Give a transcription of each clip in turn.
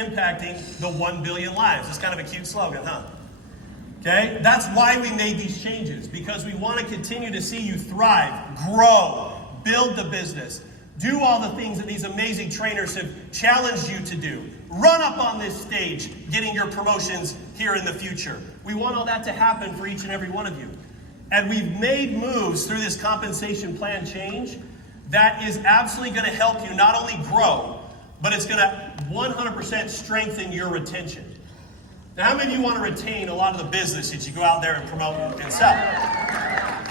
impacting the 1 billion lives. It's kind of a cute slogan, huh? Okay? That's why we made these changes, because we want to continue to see you thrive, grow, build the business, do all the things that these amazing trainers have challenged you to do. Run up on this stage, getting your promotions here in the future. We want all that to happen for each and every one of you. And we've made moves through this compensation plan change that is absolutely going to help you not only grow, but it's going to 100% strengthen your retention. Now, how many of you want to retain a lot of the business that you go out there and promote and sell?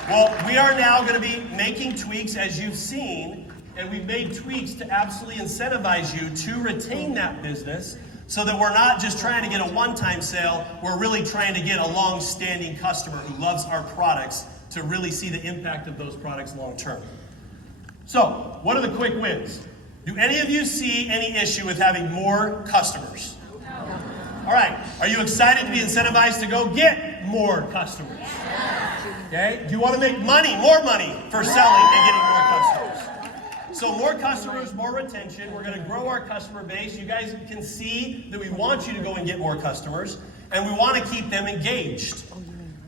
Well, we are now going to be making tweaks, as you've seen, and we've made tweaks to absolutely incentivize you to retain that business so that we're not just trying to get a one-time sale, we're really trying to get a long-standing customer who loves our products to really see the impact of those products long-term. So, what are the quick wins? Do any of you see any issue with having more customers? No. All right. Are you excited to be incentivized to go get more customers? Okay. Do you want to make money, more money for selling and getting more customers? So more customers, more retention. We're going to grow our customer base. You guys can see that we want you to go and get more customers, and we want to keep them engaged.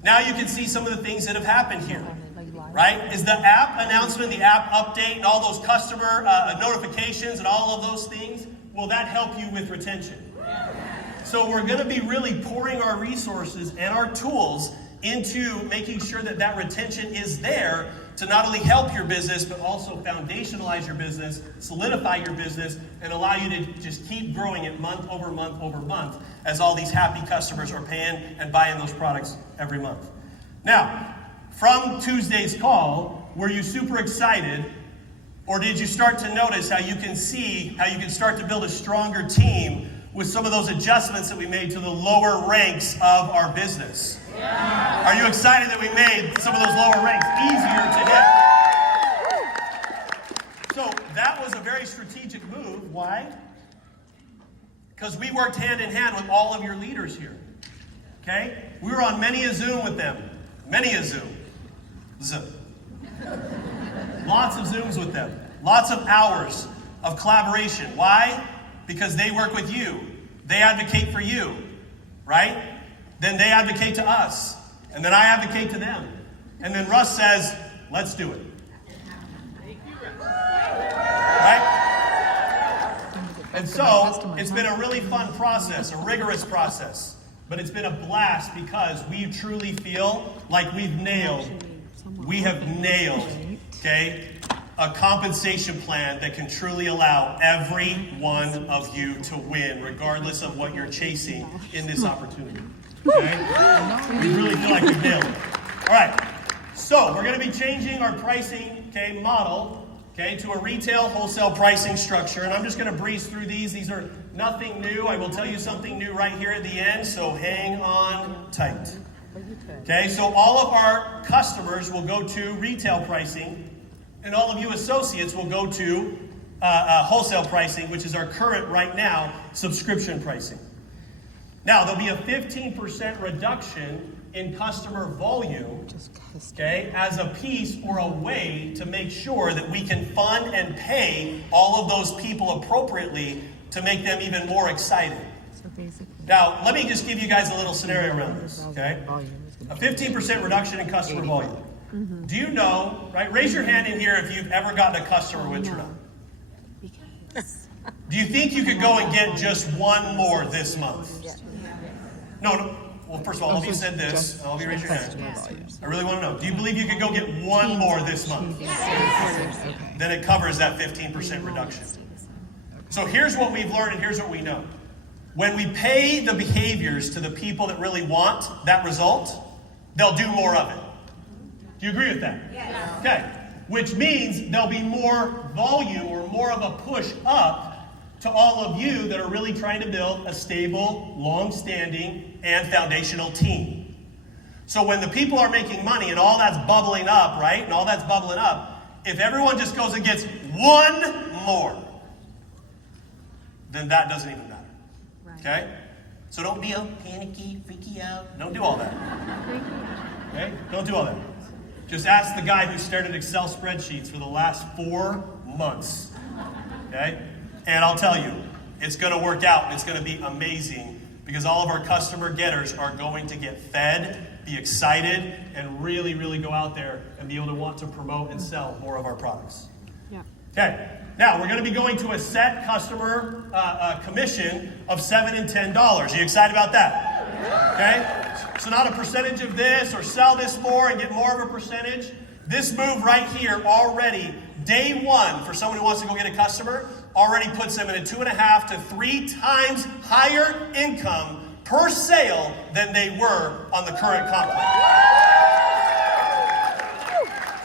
Now you can see some of the things that have happened here. Right? Is the app announcement, the app update, and all those customer notifications and all of those things, will that help you with retention? So we're going to be really pouring our resources and our tools into making sure that that retention is there to not only help your business, but also foundationalize your business, solidify your business, and allow you to just keep growing it month over month over month as all these happy customers are paying and buying those products every month. Now, from Tuesday's call, were you super excited, or did you start to notice how you can start to build a stronger team with some of those adjustments that we made to the lower ranks of our business? Yeah. Are you excited that we made some of those lower ranks easier to hit? So that was a very strategic move. Why? Because we worked hand in hand with all of your leaders here. Okay? We were on many a Zoom with them. Many a Zoom. Lots of Zooms with them. Lots of hours of collaboration. Why? Because they work with you. They advocate for you, right? Then they advocate to us. And then I advocate to them. And then Russ says, let's do it. Right? And so, it's been a really fun process, a rigorous process. But it's been a blast because we truly feel like we have nailed, okay, a compensation plan that can truly allow every one of you to win, regardless of what you're chasing in this opportunity. Okay? We really feel like we've nailed it. All right. So we're going to be changing our pricing, okay, model, okay, to a retail wholesale pricing structure, and I'm just going to breeze through these. These are nothing new. I will tell you something new right here at the end, so hang on tight. Okay, so all of our customers will go to retail pricing, and all of you associates will go to wholesale pricing, which is our current, right now, subscription pricing. Now, there'll be a 15% reduction in customer volume, okay, as a piece or a way to make sure that we can fund and pay all of those people appropriately to make them even more excited. Now, let me just give you guys a little scenario around this, okay? A 15% reduction in customer volume. Do you know, right? Raise your hand in here if you've ever gotten a customer with turn on. Do you think you could go and get just one more this month? No. Well, first of all, all of you said this. All of you raise your hand. I really want to know. Do you believe you could go get one more this month? Then it covers that 15% reduction. So here's what we've learned and here's what we know. When we pay the behaviors to the people that really want that result, they'll do more of it. Do you agree with that? Yes. Okay. Which means there'll be more volume or more of a push up to all of you that are really trying to build a stable, long-standing, and foundational team. So when the people are making money and all that's bubbling up, right? And all that's bubbling up, if everyone just goes and gets one more, then that doesn't even matter. Okay? So don't be panicky, freaky out. Don't do all that. Okay? Don't do all that. Just ask the guy who stared at Excel spreadsheets for the last 4 months. Okay? And I'll tell you, It's going to work out, and it's going to be amazing because all of our customer getters are going to get fed, be excited, and really, really go out there and be able to want to promote and sell more of our products. Yeah. Okay, now we're going to be going to a set customer commission of $7 and $10. Are you excited about that? Okay, so not a percentage of this or sell this more and get more of a percentage. This move right here already, day one, for someone who wants to go get a customer, already puts them in a 2.5 to 3 times higher income per sale than they were on the current comp plan.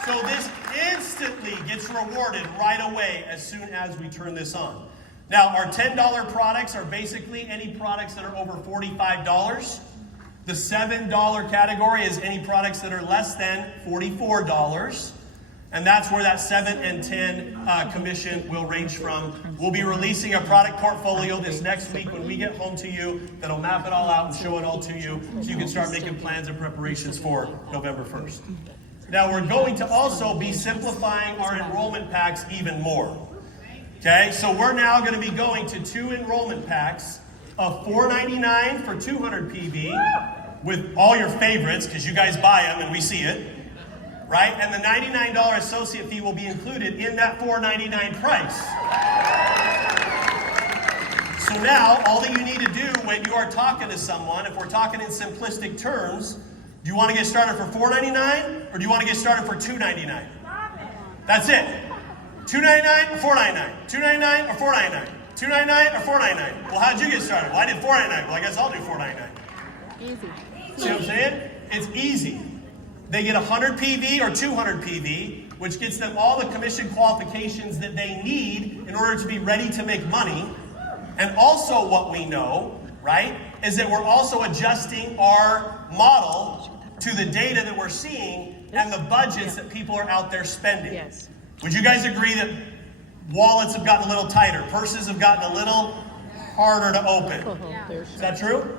So this instantly gets rewarded right away as soon as we turn this on. Now, our $10 products are basically any products that are over $45. The $7 category is any products that are less than $44. And that's where that 7 and 10 commission will range from. We'll be releasing a product portfolio this next week when we get home to you that'll map it all out and show it all to you so you can start making plans and preparations for November 1st. Now we're going to also be simplifying our enrollment packs even more. Okay, so we're now going to be going to 2 enrollment packs of $4.99 for 200 PV with all your favorites because you guys buy them and we see it. Right? And the $99 associate fee will be included in that $4.99 price. So now, all that you need to do when you are talking to someone, if we're talking in simplistic terms, do you want to get started for $4.99 or do you want to get started for $2.99? That's it. $2.99 or $4.99? $2.99 or $4.99? $2.99 or $4.99? Well, how'd you get started? Well, I did $4.99. Well, I guess I'll do $4.99. Easy. See what I'm saying? It's easy. They get 100 PV or 200 PV, which gets them all the commission qualifications that they need in order to be ready to make money. And also what we know, right, is that we're also adjusting our model to the data that we're seeing and the budgets that people are out there spending. Yes. Would you guys agree that wallets have gotten a little tighter, purses have gotten a little harder to open? Is that true?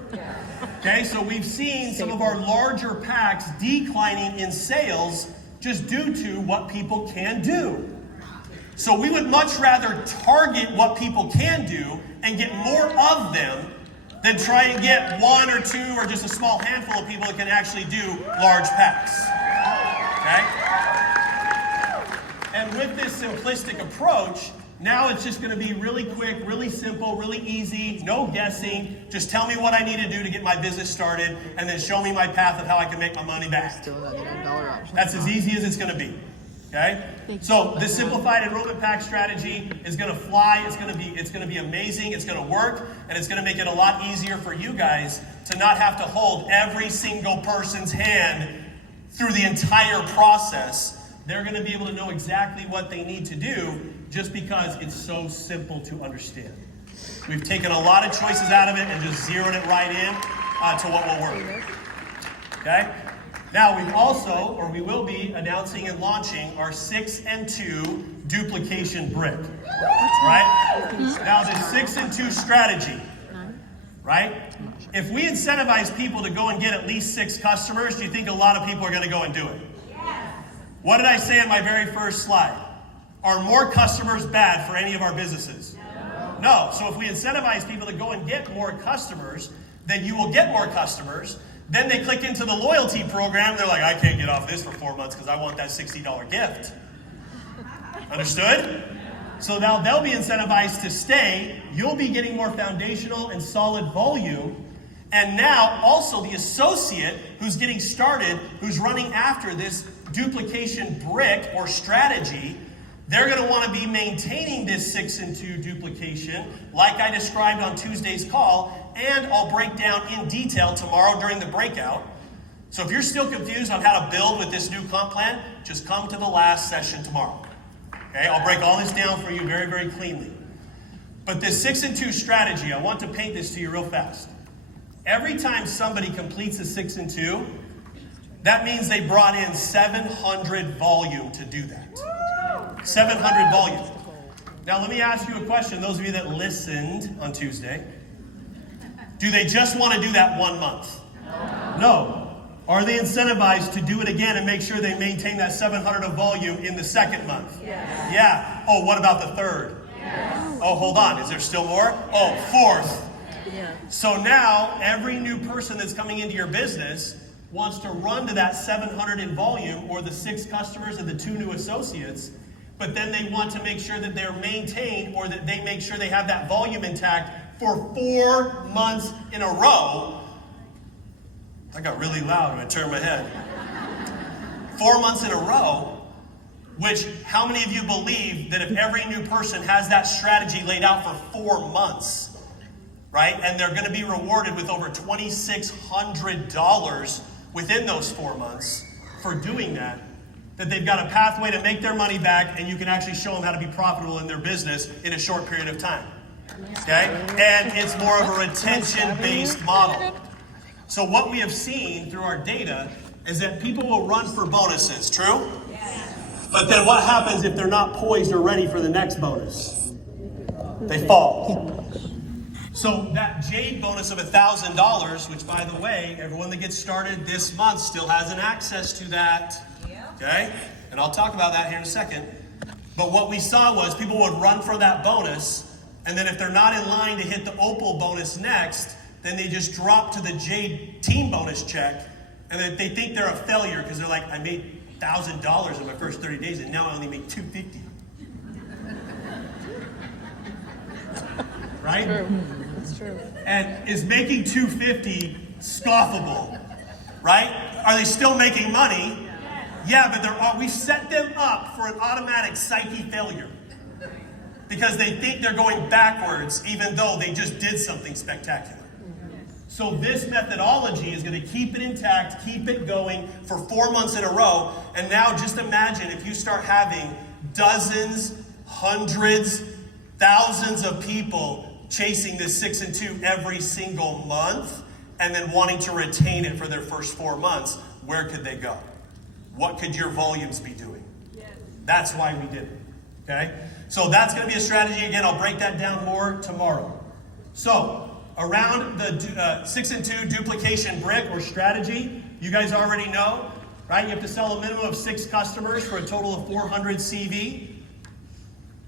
Okay, so we've seen some of our larger packs declining in sales just due to what people can do. So we would much rather target what people can do and get more of them than try and get 1 or 2 or just a small handful of people that can actually do large packs. Okay? And with this simplistic approach, now it's just going to be really quick, really simple, really easy, no guessing. Just tell me what I need to do to get my business started and then show me my path of how I can make my money back. That's as easy as it's going to be. Okay? So this simplified enrollment pack strategy is going to fly. It's going to be amazing. It's going to work, and it's going to make it a lot easier for you guys to not have to hold every single person's hand through the entire process. They're going to be able to know exactly what they need to do just because it's so simple to understand. We've taken a lot of choices out of it and just zeroed it right in to what will work. Okay? Now we've also, or we will be, announcing and launching our 6 and 2 duplication brick. Right? Now the 6 and 2 strategy. Right? If we incentivize people to go and get at least 6 customers, do you think a lot of people are going to go and do it? What did I say in my very first slide? Are more customers bad for any of our businesses? No. So if we incentivize people to go and get more customers, then you will get more customers. Then they click into the loyalty program. They're like, I can't get off this for 4 months because I want that $60 gift. Understood? So now they'll be incentivized to stay. You'll be getting more foundational and solid volume. And now also the associate who's getting started, who's running after this duplication brick or strategy, they're going to want to be maintaining this 6 and 2 duplication like I described on Tuesday's call, and I'll break down in detail tomorrow during the breakout. So if you're still confused on how to build with this new comp plan, just come to the last session tomorrow. Okay, I'll break all this down for you very, very cleanly. But this 6 and 2 strategy, I want to paint this to you real fast. Every time somebody completes a 6 and 2, that means they brought in 700 volume to do that. 700 volume. Now let me ask you a question, those of you that listened on Tuesday. Do they just want to do that 1 month? No. Are they incentivized to do it again and make sure they maintain that 700 of volume in the second month? Yes. Yeah. Oh, what about the third? Yes. Oh, hold on. Is there still more? Oh, fourth. So now every new person that's coming into your business wants to run to that 700 in volume or the 6 customers and the 2 new associates, but then they want to make sure that they're maintained or that they make sure they have that volume intact for 4 months in a row. I got really loud when I turned my head. 4 months in a row, which how many of you believe that if every new person has that strategy laid out for 4 months, right, and they're going to be rewarded with over $2,600 within those 4 months for doing that, that they've got a pathway to make their money back, and you can actually show them how to be profitable in their business in a short period of time. Okay? And it's more of a retention-based model. So what we have seen through our data is that people will run for bonuses, true? Yes. But then what happens if they're not poised or ready for the next bonus? They fall. So that Jade bonus of $1,000, which by the way, everyone that gets started this month still has an access to that. Okay? And I'll talk about that here in a second. But what we saw was people would run for that bonus, and then if they're not in line to hit the Opal bonus next, then they just drop to the Jade team bonus check, and then they think they're a failure because they're like, I made $1,000 in my first 30 days, and now I only make $250. Right? That's true. And is making $250 scoffable? Right? Are they still making money? Yeah, but we set them up for an automatic psyche failure because they think they're going backwards even though they just did something spectacular. So this methodology is going to keep it intact, keep it going for 4 months in a row. And now just imagine if you start having dozens, hundreds, thousands of people chasing this 6 and 2 every single month and then wanting to retain it for their first 4 months, where could they go? What could your volumes be doing? Yes. That's why we did it. Okay? So that's going to be a strategy. Again, I'll break that down more tomorrow. So around the 6 and 2 duplication brick or strategy, you guys already know, right? You have to sell a minimum of 6 customers for a total of 400 CV.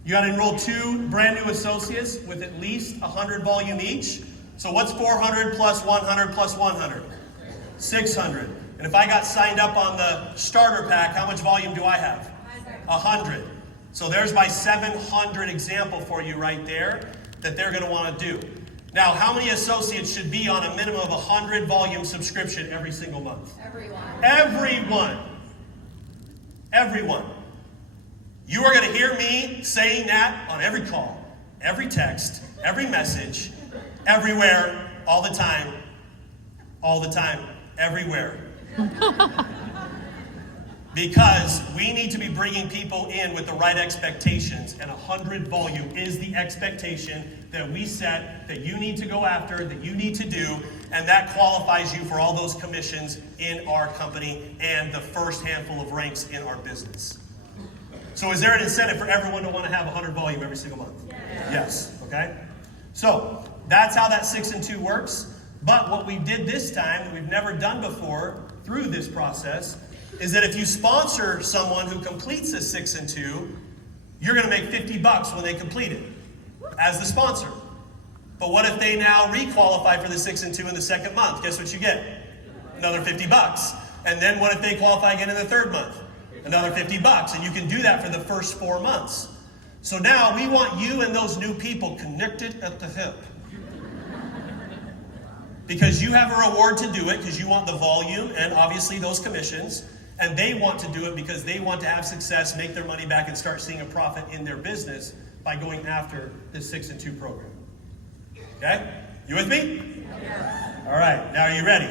You got to enroll 2 brand new associates with at least 100 volume each. So what's 400 plus 100 plus 100? 600. And if I got signed up on the starter pack, how much volume do I have? 100. So there's my 700 example for you right there that they're going to want to do. Now, how many associates should be on a minimum of 100 volume subscription every single month? Everyone. You are going to hear me saying that on every call, every text, every message, everywhere, all the time, everywhere. Because we need to be bringing people in with the right expectations, and 100 volume is the expectation that we set, that you need to go after, that you need to do, and that qualifies you for all those commissions in our company and the first handful of ranks in our business. So is there an incentive for everyone to want to have 100 volume every single month? Yes. Okay? So that's how that 6 and 2 works. But what we did this time that we've never done before through this process is that if you sponsor someone who completes a 6 and 2, you're going to make $50 when they complete it as the sponsor. But what if they now requalify for the 6 and 2 in the second month? Guess what you get? Another $50. And then what if they qualify again in the third month? Another $50. And you can do that for the first 4 months. So now we want you and those new people connected at the hip. Because you have a reward to do it, because you want the volume and obviously those commissions. And they want to do it because they want to have success, make their money back, and start seeing a profit in their business by going after this 6 and 2 program. Okay? You with me? Yes. All right. Now are you ready?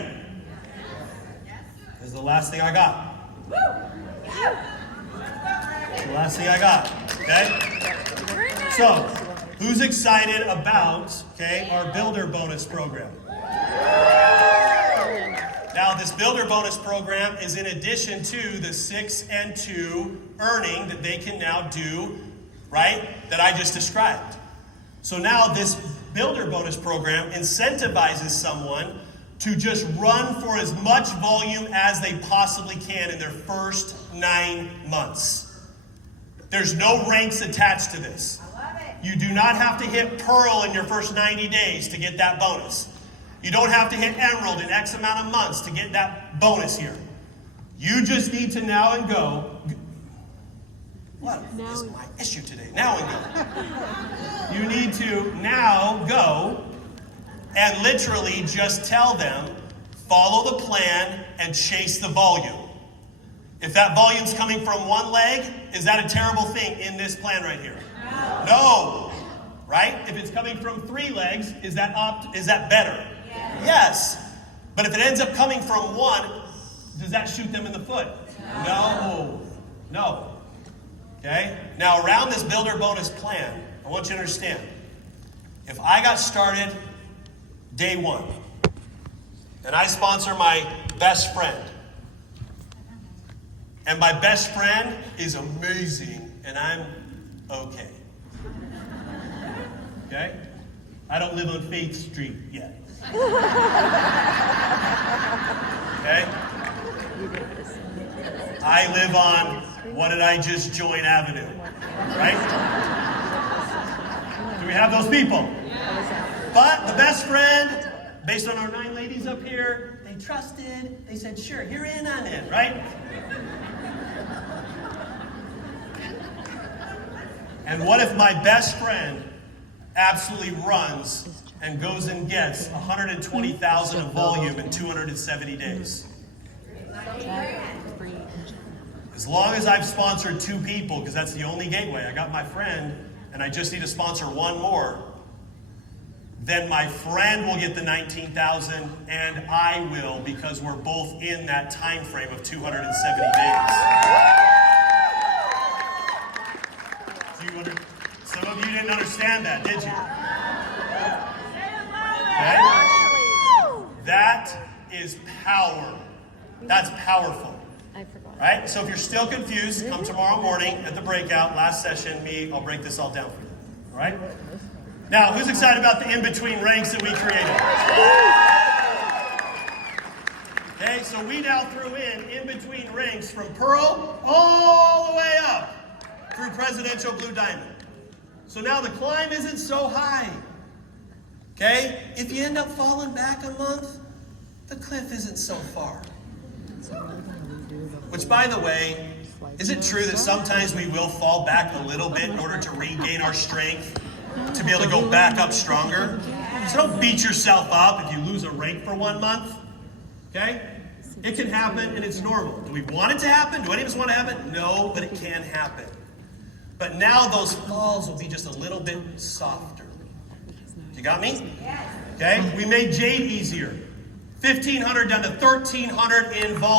Yes. This is the last thing I got. The last thing I got. Okay? So, who's excited about, our builder bonus program? Now, this builder bonus program is in addition to the 6 and 2 earning that they can now do, right, that I just described. So now this builder bonus program incentivizes someone to just run for as much volume as they possibly can in their first 9 months. There's no ranks attached to this. I love it. You do not have to hit Pearl in your first 90 days to get that bonus. You don't have to hit Emerald in X amount of months to get that bonus here. You just need to now and go. What is my issue today? Now and go. You need to now go and literally just tell them, follow the plan and chase the volume. If that volume's coming from one leg, is that a terrible thing in this plan right here? No. Right? If it's coming from 3 legs, is that better? Yes. But if it ends up coming from one, does that shoot them in the foot? No. No. Okay? Now, around this builder bonus plan, I want you to understand, if I got started day 1, and I sponsor my best friend, and my best friend is amazing, and I'm okay. Okay? I don't live on Faith Street yet. Okay? I live on, what did I just join Avenue? Right? Do we have those people? But the best friend, based on our 9 ladies up here, they trusted, they said, sure, you're in on it, right? And what if my best friend absolutely runs and goes and gets 120,000 of volume in 270 days? As long as I've sponsored 2 people, because that's the only gateway, I got my friend, and I just need to sponsor 1 more, then my friend will get the 19,000, and I will, because we're both in that time frame of 270 days. Some of you didn't understand that, did you? Okay? That is power. That's powerful. Right? So if you're still confused, come tomorrow morning at the breakout, last session, I'll break this all down for you. All right? Now, who's excited about the in-between ranks that we created? Okay, so we now threw in between ranks from Pearl all the way up through Presidential Blue Diamond. So now the climb isn't so high. Okay? If you end up falling back a month, the cliff isn't so far. Which, by the way, is it true that sometimes we will fall back a little bit in order to regain our strength, to be able to go back up stronger? So don't beat yourself up if you lose a rank for 1 month. Okay? It can happen, and it's normal. Do we want it to happen? Do any of us want it to happen? No, but it can happen. But now those falls will be just a little bit softer. You got me? Okay? We made Jade easier. 1,500 down to 1,300 in volume.